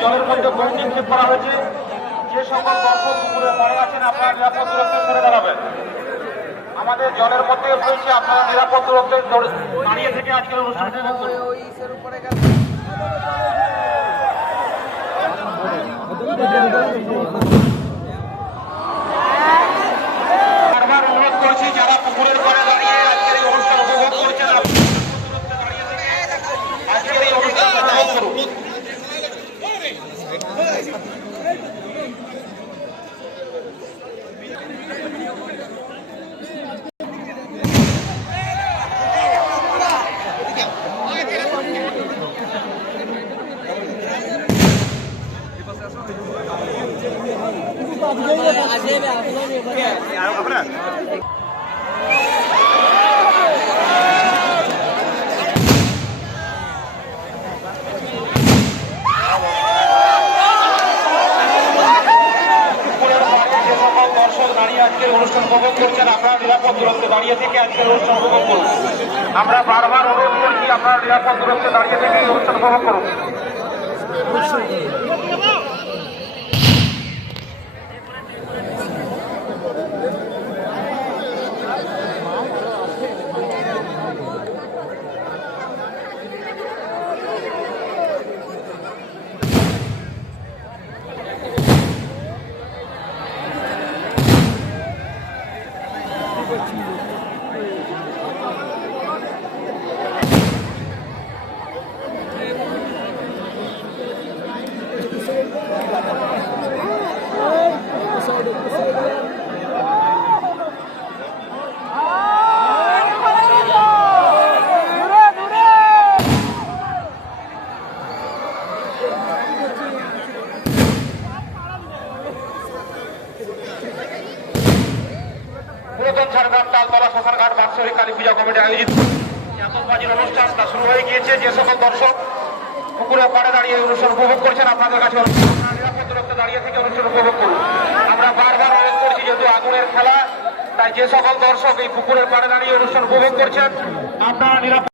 জলের মধ্যে বহু নিক্ষেপ করা হয়েছে। যে সকল দর্শক পুকুরে পড়ে আছেন আপনারা নিরাপদ দূরত্বে সরে দাঁড়াবেন। আমাদের জলের মধ্যে হয়েছে, আপনারা নিরাপদ দূরত্বে দাঁড়িয়ে থেকে আজকের অনুষ্ঠান বারবার অনুরোধ করছি, যারা পুকুরের পরে দাঁড়িয়ে আজকের এই অনুষ্ঠান উপভোগ করছেন আজকের এই অনুষ্ঠান উপভোগ করুন। আজকের অনুষ্ঠান উপভোগ করছেন আপনারা নিরাপদ দূরত্বে দাঁড়িয়ে থেকে আজকের অনুষ্ঠান উপভোগ করুন। আমরা বারবার অনুরোধ করছি, আপনারা নিরাপদ দূরত্বে দাঁড়িয়ে থেকে এই অনুষ্ঠান উপভোগ করুন। পুরাতন ঝাড়গ্রাম তালতলা শ্মশানঘাট বাৎসরিক কালী পূজা কমিটি আয়োজিত আতশবাজির অনুষ্ঠান তা শুরু হয়ে গিয়েছে। যে সকল দর্শক পুকুরের পাড়ে দাঁড়িয়ে অনুষ্ঠান উপভোগ করছেন আপনাদের কাছে নিরাপদ দূরত্বে দাঁড়িয়ে থেকে অনুষ্ঠান উপভোগ করুন। আমরা বারবার অনুরোধ করছি, যেহেতু আগুনের খেলা, তাই যে সকল দর্শক এই পুকুরের পাড়ে দাঁড়িয়ে অনুষ্ঠান উপভোগ করছেন আপনারা নিরাপদ